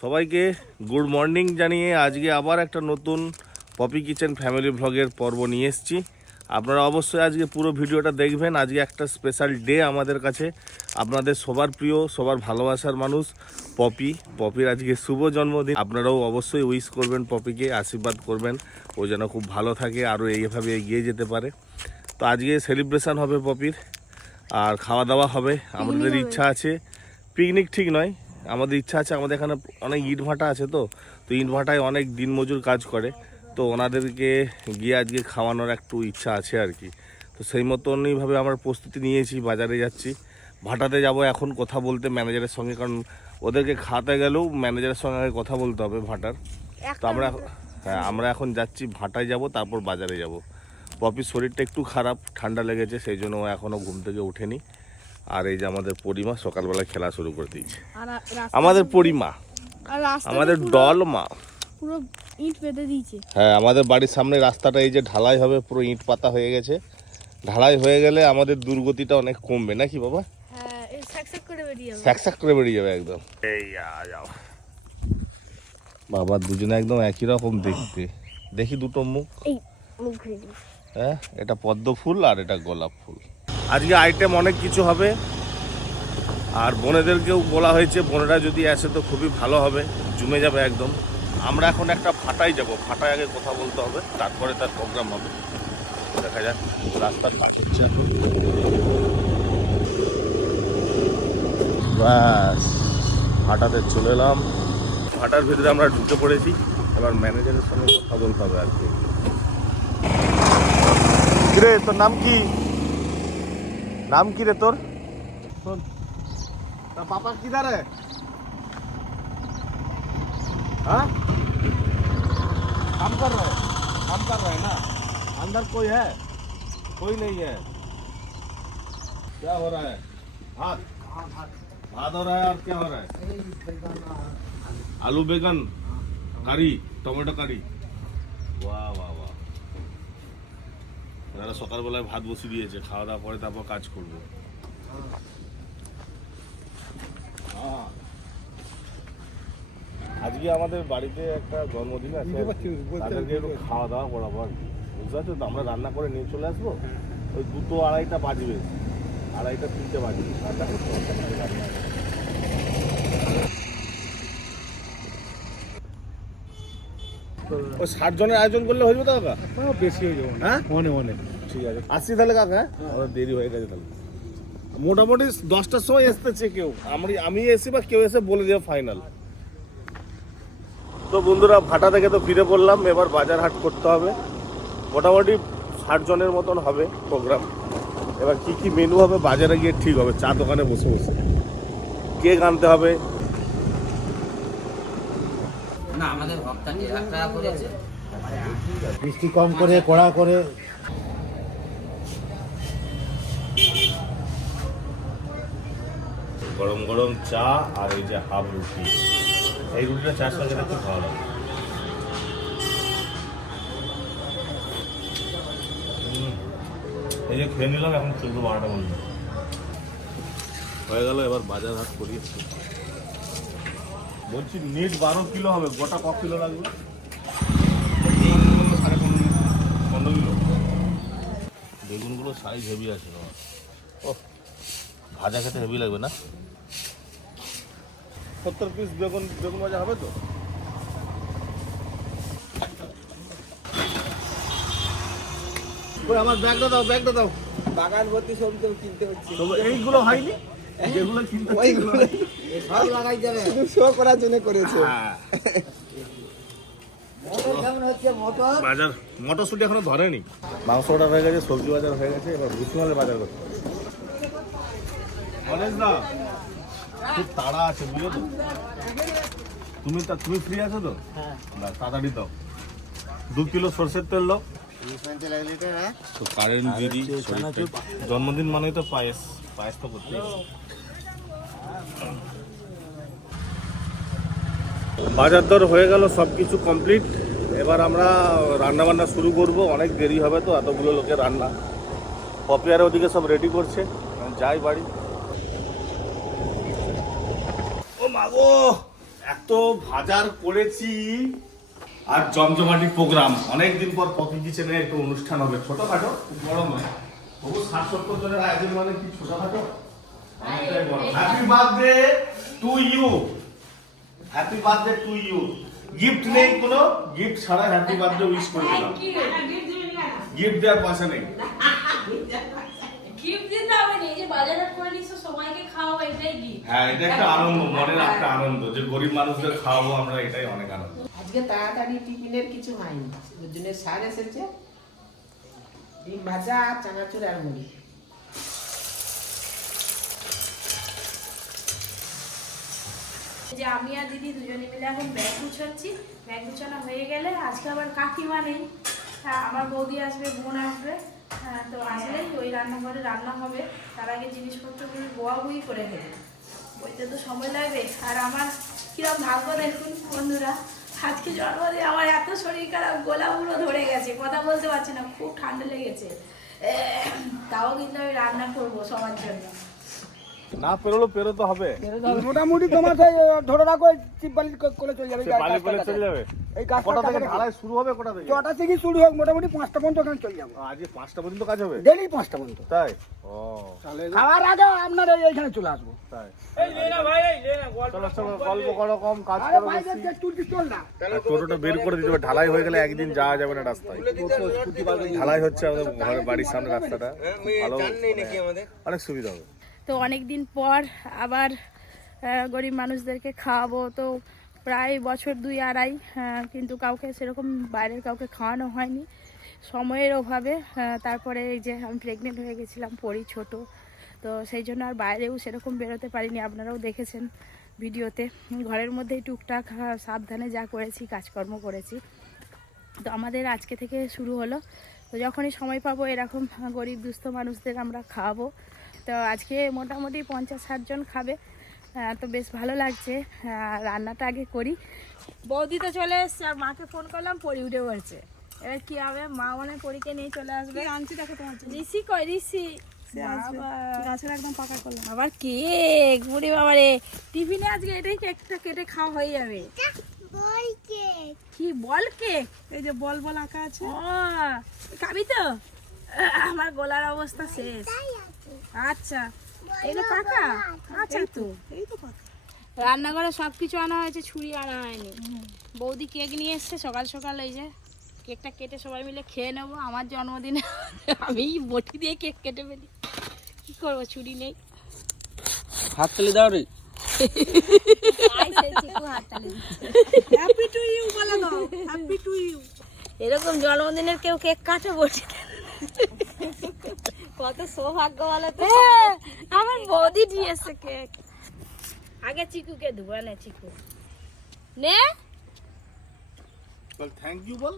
সবাইকে good morning জানিয়ে আজকে আবার একটা নতুন পপি কিচেন ফ্যামিলি ভ্লগের পর্ব নিয়ে এসেছি। আপনারা অবশ্যই আজকে পুরো ভিডিওটা দেখবেন। আজকে একটা স্পেশাল ডে আমাদের কাছে। আপনাদের সবার প্রিয় সবার ভালোবাসার মানুষ পপি। পপির আজকে শুভ জন্মদিন। আপনারাও অবশ্যই উইশ করবেন পপিকে আশীর্বাদ করবেন। ও যেন খুব ভালো থাকে আরও এইভাবে এগিয়ে যেতে পারে। তো আজকে সেলিব্রেশন হবে পপির আর খাওয়া দাওয়া হবে। আমাদের ইচ্ছা আছে। পিকনিক ঠিক নয় আমাদের ইচ্ছা আছে আমাদের এখানে অনেক ইট ভাটা আছে তো তো ইট ভাটায় অনেক দিনমজুর কাজ করে। তো ওনাদেরকে গিয়ে আজকে খাওয়ানোর একটু ইচ্ছা আছে আর কি। তো সেই মতনইভাবে আমরা প্রস্তুতি নিয়েছি বাজারে যাচ্ছি। ভাটাতে যাব এখন কথা বলতে ম্যানেজারের সঙ্গে কারণ ওদেরকে খাওয়াতে গেলেও ম্যানেজারের সঙ্গে আগে কথা বলতে হবে ভাটার। তো আমরা হ্যাঁ আমরা এখন যাচ্ছি ভাটায় যাব তারপর বাজারে যাব। পপির শরীরটা একটু খারাপ ঠান্ডা লেগেছে সেই জন্য ও এখনও ঘুম থেকে ওঠেনি। আর এই যে আমাদের পরিমা সকালবেলা খেলা শুরু করে দিয়েছে। আমাদের পরিমা। আমাদের পুরো- ডল মা। পুরো ইট বেঁধে দিয়েছে। হ্যাঁ আমাদের বাড়ির সামনে রাস্তাটা এই যে ঢালাই হবে পুরো ইট পাতা হয়ে গেছে। ঢালাই হয়ে গেলে আমাদের দুর্গতিটা অনেক কমবে নাকি বাবা? হ্যাঁ করে বেরিয়ে যাবে। স্যাক স্যাক বেরিয়ে যাবে একদম। এই যাও বাবা দুজনে একদম একই রকম দেখতে। দেখি দুটো মুখ। হ্যাঁ এটা পদ্ম ফুল আর এটা গোলাপ ফুল। আজকে আইটেম অনেক কিছু হবে। আর বোনেদেরকেও বলা হয়েছে, বোনেরা যদি আসে তো খুবই ভালো হবে, জমে যাবে একদম। আমরা এখন একটা ফাটাই যাব, ফাটায় আগে কথা বলতে হবে, তারপরে তার প্রোগ্রাম হবে। দেখা যাক, রাস্তার কাজ হচ্ছে ব্যাস, ফাটাতে চলে এলাম। ফাটার ভিতরে আমরা ঢুকে পড়েছি, এবার ম্যানেজারের সঙ্গে কথা বলতে হবে আর কি তোর নাম কি? নাম কি রে তোর पापा किधर है हाँ काम कर रहे हैं काम कर रहे हैं ना अंदर कोई है कोई नहीं है क्या हो रहा है भात भात हो रहा है और क्या हो रहा है আলু বেগুন কারি টমেটো কারি বাহ বাহ ওনারা সকালবেলায় ভাত বসিয়ে দিয়েছে খাওয়া দাওয়া পরে তারপর কাজ করব। हाँ আজকে আমাদের বাড়িতে একটা জন্মদিন আছে তাদেরকে একটু খাওয়া দাওয়া করাবো আর কি। বুঝতে পারছ? তো আমরা রান্না করে নিয়ে চলে আসব? ওই দুটো আড়াইটা বাজবে আড়াইটা তিনটে বাজবে। রান্না করতে ওই ষাট জনের আয়োজন করলে হয়ে যাবে তো কাকা? বেশি হয়ে যাব হ্যাঁ? মনে মনে ঠিক আছে। আসছি তাহলে কাকা হ্যাঁ? আমাদের দেরি হয়ে গেছে তাহলে। মোটামুটি দশটার সময় এসতেছে কেউ। আমি আমি এসি বা কেউ এসে বলে দেবে ফাইনাল তো বন্ধুরা ভাটা থেকে তো ফিরে পড়লাম। এবার বাজার হাট করতে হবে। মোটামুটি ষাট জনের মতন হবে প্রোগ্রাম এবার কি কি মেনু হবে বাজারে গিয়ে ঠিক হবে। চা দোকানে বসে বসে। কেক আনতে হবে না আমাদের ভক্তা এক টাকা করেছে মিষ্টি কম করে কড়া করে। গরম গরম চা আর এই যে হাফ রুটি। এই রুটিটা চার সঙ্গে খুব ভালো লাগে। এই যে খেয়ে নিলাম এখন চোদ্দ বারোটা বলল হয়ে গেল এবার বাজার হাট করিয়েছি। বলছি নেট বারো কিলো হবে গোটা ক কিলো লাগবে? বেগুনগুলো সাড়ে পনেরো পনেরো কিলো বেগুনগুলো সাইজ হেভি আছে তোমার ও ভাজা খেতে হেভি লাগবে না? সত্তর পিস বেগুন বেগুন ভাজা হবে তো? ওই আমার ব্যাগটা দাও ব্যাগটা দাও। বাগান ভর্তি সবজি তো কিনতে হচ্ছে। এইগুলো হয়নি? যেগুলো কিনতে সব লাগাই যাবে। শুধু শো করার জন্য করেছে। হ্যাঁ। মোটর কেমন হচ্ছে মোটর? বাজার মটরশুটি এখনও ধরেনি। মাংস অর্ডার হয়ে গেছে সবজি বাজার হয়ে গেছে এবার ভুসিমালের বাজার করতে হবে। গণেশ দা খুব তাড়া আছে বুঝলো তো? তুমি তা তুমি ফ্রি আছো তো? হ্যাঁ। তাড়াতাড়ি দাও। দু কিলো সর্ষের তেল দাও। তো কারেন্ট দিদি জন্মদিন মানেই তো পায়েস। পায়েস তো করতেই হবে। বাজার দর হয়ে গেল সব কিছু কমপ্লিট এবার আমরা রান্না বান্না শুরু করব। অনেক দেরি হবে তো এতগুলো লোকের রান্না। পপিয়ার ওদিকে সব রেডি করছে। যাই বাড়ি। ও মাগো এত ভাজার করেছি। আর জমজমাটি প্রোগ্রাম অনেকদিন পর পপি কিচেনে একটু অনুষ্ঠান হবে। ছোটখাটো খুব বড় নয় তবু ষাট সত্তর জনের আয়োজন মানে কি ছোটখাটো happy birthday to you happy birthday to you gift নেই কোনো গিফট ছাড়া হ্যাপি বার্থডে উইশ করে দিলাম। গিফট দেওয়ার পয়সা নেই। গিফট হ্যাঁ এটা একটা আনন্দ মনের একটা আনন্দ যে গরিব মানুষদের খাওয়াবো আমরা এটাই অনেক আনন্দ। আজকে তাড়াতাড়ি টিফিনের কিছু হয়নি ওর জন্য সার এসেছে। ডিম ভাজা চানাচুর আর মুড়ি। যে আমি আর দিদি দুজনে মিলে এখন ব্যাগ গুছাচ্ছি। ব্যাগ গুছানো হয়ে গেলে আজকে আবার কাকিমা নেই। হ্যাঁ, আমার বৌদি আসবে বোন আসবে। হ্যাঁ, তো আসলেই ওই রান্নাঘরে রান্না হবে। তার আগে জিনিসপত্রগুলো বোয়া বই করে নেবে। বইতে তো সময় লাগবে। আর আমার কীরকম ভাগ্য দেখুন বন্ধুরা। আজকে জন্মদিন, আমার এত শরীর খারাপ গোলা ধরে গেছে, কথা বলতে পারছি না, খুব ঠান্ডা লেগেছে। তাও কিন্তু আমি রান্না করব সবার জন্য। না পেরোলো পেরোতে হবে। মোটামুটি তোমার সেই ধরে রাখো চিপবালি করে চলে যাবে সে বালি পেলে চলে যাবে। এই কাজটা কটা থেকে ঢালাই শুরু হবে কটা থেকে? ছটা থেকে শুরু হোক মোটামুটি পাঁচটা পর্যন্ত ওখানে চলে যাব। আজকে পাঁচটা পর্যন্ত কাজ হবে? ডেলি পাঁচটা পর্যন্ত। তাই? ও। খাওয়ার আগে আপনার এইখানে চলে আসব। তাই। চলো চলো গল্প করো কম কাজ করো ভাই বেশি। চল না। টোটোটা বের করে দিতে হবে ঢালাই হয়ে গেলে একদিন যাওয়া যাবে না রাস্তায়। ঢালাই হচ্ছে আমাদের ঘরের বাড়ির সামনে রাস্তাটা। ভালো মানে অনেক সুবিধা হবে। তো অনেক দিন পর আবার গরিব মানুষদেরকে খাওয়াবো। তো প্রায় বছর দুই আড়াই কিন্তু কাউকে সেরকম বাইরের কাউকে খাওয়ানো হয়নি। সময়ের অভাবে তারপরে এই যে আমি প্রেগনেন্ট হয়ে গেছিলাম পড়ি ছোট। তো সেই জন্য আর বাইরেও সেরকম বেরোতে পারিনি, আপনারাও দেখেছেন ভিডিওতে। ঘরের মধ্যেই টুকটাক সাবধানে যা করেছি, কাজকর্ম করেছি। তো আমাদের আজকে থেকে শুরু হলো। তো যখনই সময় পাবো, এরকম গরিব দুস্থ মানুষদের আমরা খাওয়াবো। তো আজকে মোটামুটি পঞ্চাশ ষাটজন খাবে। তো বেশ ভালো লাগছে। রান্নাটা আগে করি। বৌদি তো চলে এসছে আর মাকে ফোন করলাম পরি উঠে পড়ছে। এবার কি হবে? মা মনে হয় পরীকে নিয়ে চলে আসবে। আনছি দেখো তোমার ঋষি কয় ঋষি। গাছের একদম পাকা করলাম আবার কেক বুড়ি টিফিনে আজকে এটাই কেকটা কেটে খাওয়া হয়ে যাবে। কি বল কেক এই যে বল বল আঁকা আছে। ও খাবি তো? আমার গলার অবস্থা শেষ। আচ্ছা এটা পাকা আচ্ছা তো এই তো পাকা রান্নাঘরে সব কিছু আনা হয়েছে ছুরি আনা হয়নি। বৌদি কেক নিয়ে এসছে সকাল সকাল এই যে কেকটা কেটে সবাই মিলে খেয়ে নেব। আমার জন্মদিনে আমি বটি দিয়ে কেক কেটে ফেলি। কি করব ছুরি নেই। হাত তুলে দাও রে। এরকম জন্মদিনের কেউ কেক কাটে বসে কত সৌভাগ্য বলো তো আমার বৌদি দিয়ে এসছে কেক। আগে চিকুকে দেবো নে চিকু। নে। বল থ্যাংক ইউ বল।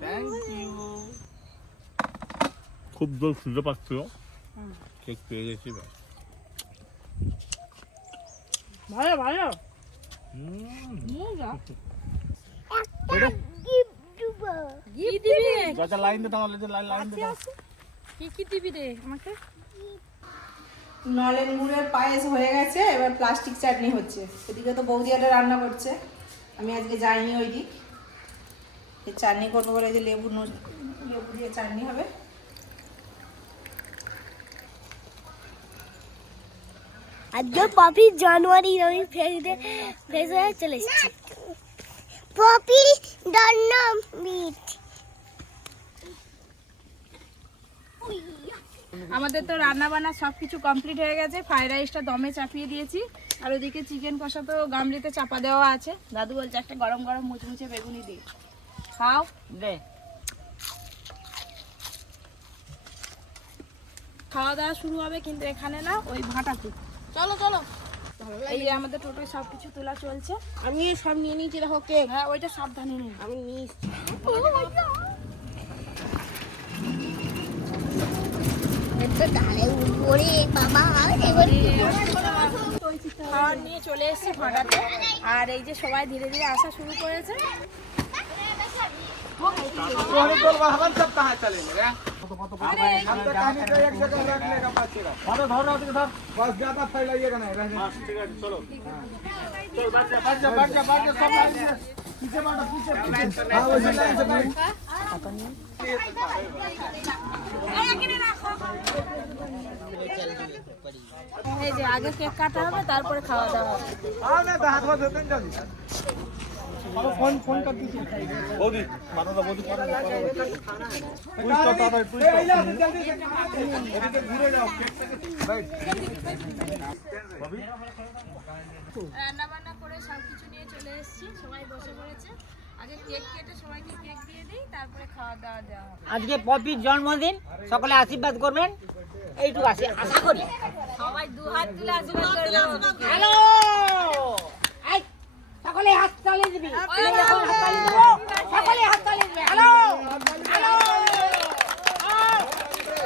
থ্যাংক ইউ খুব জোর খুঁজে পাচ্ছিল কেক পেয়ে গেছি ব্যাস। ভালো ভালো। কি দিবি? রে লাইন দে তাহলে লাইন লাইন দে কি কি দিবি রে আমাকে? নলেন গুড়ের পায়েস হয়ে গেছে এবার প্লাস্টিক চাটনি হচ্ছে। এদিকে তো বৌদি একটা রান্না করছে। আমি আজকে যাইনি ওই দিক চাটনি করব বলে যে লেবু লেবু দিয়ে চাটনি হবে। আজকে পপি জানুয়ারি আমি ফেসে ফেস চলে এসেছি। পপি দন্ন মিট আমাদের তো রান্না বান্না সব কিছু কমপ্লিট হয়ে গেছে। ফ্রাইড রাইসটা দমে চাপিয়ে দিয়েছি। আর ওদিকে চিকেন কষা তো গামলিতে চাপা দেওয়া আছে। দাদু বলছে একটা গরম গরম মুচমুচে বেগুনি দিই খাও। দে। খাওয়া দাওয়া শুরু হবে কিন্তু এখানে না ওই ভাটাতে। চলো চলো। এই যে আমাদের টোটাল সব কিছু তোলা চলছে। আমি সব নিয়ে নিয়েছি দেখো কেক হ্যাঁ ওইটা সাবধানে নিন আমি নিয়ে খাওয়ার নিয়ে চলে এসেছি ভাটাতে আর এই যে সবাই ধীরে ধীরে আসা শুরু করেছে। এই যে আগে কেক কাটা হবে তারপরে খাওয়া দাওয়া হবে। রান্না বান্না করে নিয়ে চলে এসেছি সবাই বসে পড়েছে। আগে কেক কেটে সবাইকে কেক দিয়ে দিই তারপরে খাওয়া দাওয়া দেওয়া আজকে পপির জন্মদিন সকলে আশীর্বাদ করবেন এইটুকু আসে আশা করি। সবাই দু হাত তুলে আশীর্বাদ হ্যালো! সকলে হাত তালি দিবি। সকলে হাত তালি দিবে। Hello. Hello.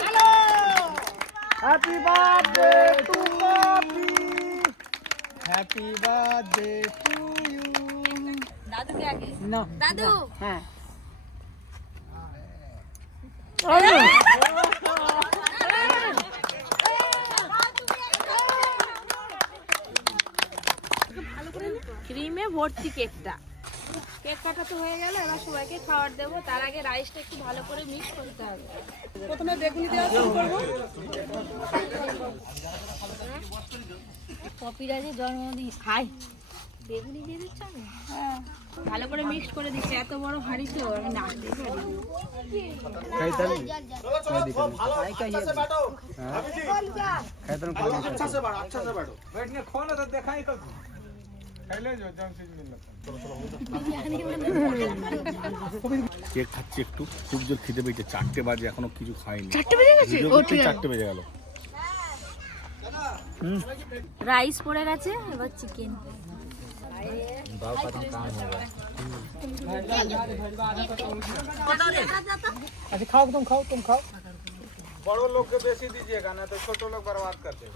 Hello. Happy birthday to Poppy happy birthday to you দাদুকে আগে। না। দাদু। হ্যাঁ। ক্রিমে ভর্তি কেকটা। কেক কাটা তো হয়ে গেল এবার সবাইকে খাবার দেবো। তার আগে রাইসটা একটু ভালো করে মিক্স করতে হবে। প্রথমে বেগুনি দেওয়া শুরু করব। পপিরাজের জন্মদিন। খাই বেগুনি দিয়ে দিচ্ছ আমি? হ্যাঁ। ভালো করে মিক্স করে দিচ্ছি এত বড় হাঁড়ি তো। আমি নাচতেই পারি না। কেক খাচ্ছি একটু। খুব জোর খিদে পেয়েছে। চারটে বাজে এখনও কিছু খাইনি। চারটে বেজে গেছে? চারটে বেজে গেল। রাইস পড়ে গেছে এবার চিকেন। আচ্ছা খাও তুম খাও তুম খাও। बड़ों लोग के बेसी दीजिएगा ना तो छोटे लोग बर्बाद करते हैं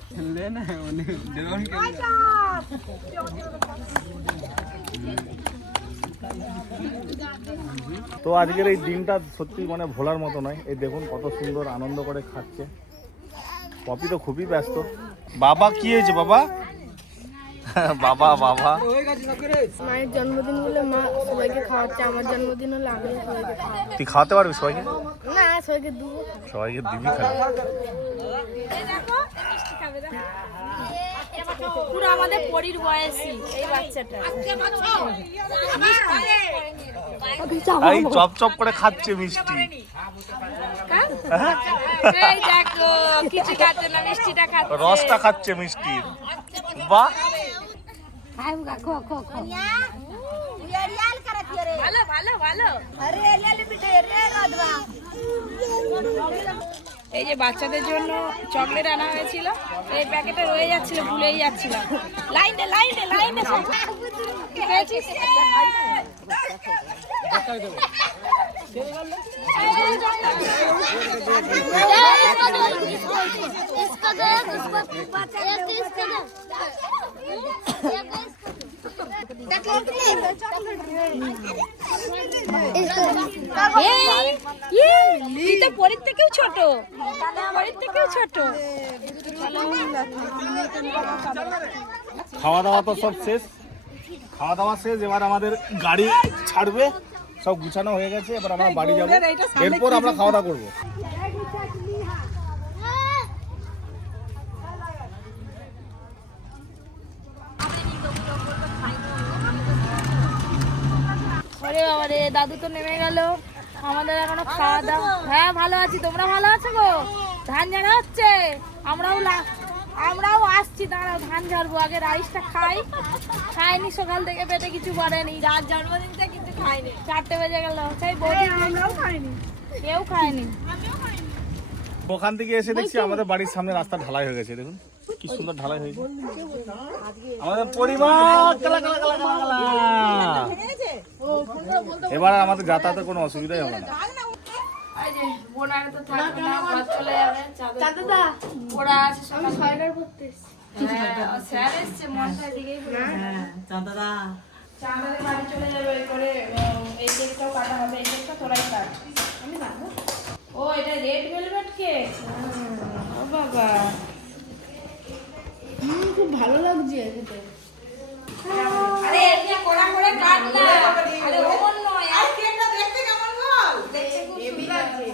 তো আজকের এই দিনটা সত্যি মানে ভোলার মতো নয় এই দেখুন কত সুন্দর আনন্দ করে খাচ্ছে পপি তো খুবই ব্যস্ত বাবা কি হয়েছে বাবা বাবা বাবা। মায়ের জন্মদিন বলে মা সবাইকে খাওয়াচ্ছে আমার জন্মদিন হলে আমি সবাইকে খাওয়াবো। তুই খাওয়াতে পারবি সবাইকে? না সবাইকে দেবো। সবাইকে দিবি খাবি পুরো আমাদের পরির বয়সী এই বাচ্চাটা। এই চপ চপ করে খাচ্ছে মিষ্টি। এই দেখো কিছু খাচ্ছে না মিষ্টিটা খাচ্ছে। রসটা খাচ্ছে মিষ্টির। বাহ। ভালো ভালো ভালো এই যে বাচ্চাদের জন্য চকলেট আনা হয়েছিল এই প্যাকেটে রয়ে যাচ্ছিল ভুলেই যাচ্ছিলাম লাইন দে লাইন দে লাইন দে খেয়েছিস? इसको दो इसको एक इसको दो এই, এই, তো পরীর থেকেও ছোট। পরীর থেকেও ছোট। খাওয়া দাওয়া তো সব শেষ। খাওয়া দাওয়া শেষ এবার আমাদের গাড়ি ছাড়বে। সব গুছানো হয়ে গেছে এবার আমরা বাড়ি যাব। এরপর আমরা খাওয়া দাওয়া করব ওরে বাবা রে দাদু তো নেমে গেল। আমাদের এখনও খাওয়া দাওয়া হ্যাঁ ভালো আছি। তোমরা ভালো আছো গো? ধান ঝাড়া হচ্ছে? আমরাও আমরাও আসছি। দাঁড়াও ধান ঝাড়বো। আগে রাইসটা খাই। খাইনি সকাল থেকে পেটে কিছু পড়েনি। রাত জন্মদিনটা কিন্তু খাইনি। চারটে বেজে গেল। সেই বৌদি আমরাও খাইনি। কেউ খায়নি। ওখান থেকে এসে দেখছি আমাদের বাড়ির সামনে রাস্তা ঢালাই হয়ে গেছে দেখুন। কি সুন্দর ঢালাই হয়েছে। আমাদের পরিবার কালা, কালা, কালা, কালা, কালা। এবার আমাদের যাতায়াতের কোনো অসুবিধাই হবে না। বোনারে তো থাকবে না ঘর চলে যাবে চাঁদা ওরা আছে সকাল। ছয়টার পড়তে হ্যাঁ স্যার এসছে মনটা দিকেই চাঁদাদা চাঁদাদের বাড়ি চলে যাবে এই করে উম, এই কেকটাও কাটা হবে এই কেকটা তোরাই কাট। আমি জানব ও এটা রেড ভেলভেট কেক ও বাবা। ভালো লাগছে খেতে আরে এমনি কোড়া করে কাট আরে ওমন নয়। আর কেকটা দেখতে কেমন বল? দেখতে খুব সুন্দর। লাগছে।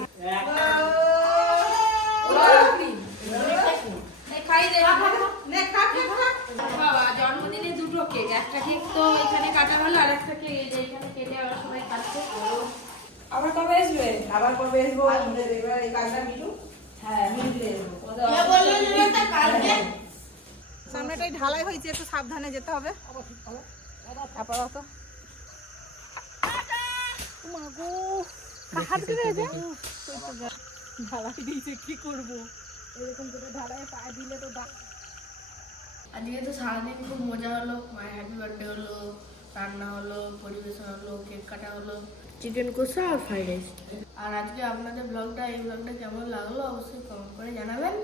খাই দে। নে খা খা খা। বাবা জন্মদিনে দুটো কেক। একটা কেক তো এখানে কাটা হলো আর একটা কেক এই যে এখানে কেটে আবার সবাই আবার কবে আসবে? আবার কবে আসব? আমাদের এবার এই কাজটা মিলু। হ্যাঁ। সামনেটাই ঢালাই হয়েছে একটু সাবধানে যেতে হবে। আপাতত। হাত কেটে ঢালাই দিয়েছে কি করব? এরকম করে ঢালাই পা দিলে তো দাগ আজকে তো সারাদিন খুব মজা হলো মায়ের হ্যাপি বার্থডে হলো রান্না হলো পরিবেশন হলো কেক কাটা হলো। চিকেন কষা আর ফ্রাইড রাইস আর আজকে আপনাদের ব্লগটা এই ব্লগটা কেমন লাগল অবশ্যই কমেন্ট করে জানাবেন।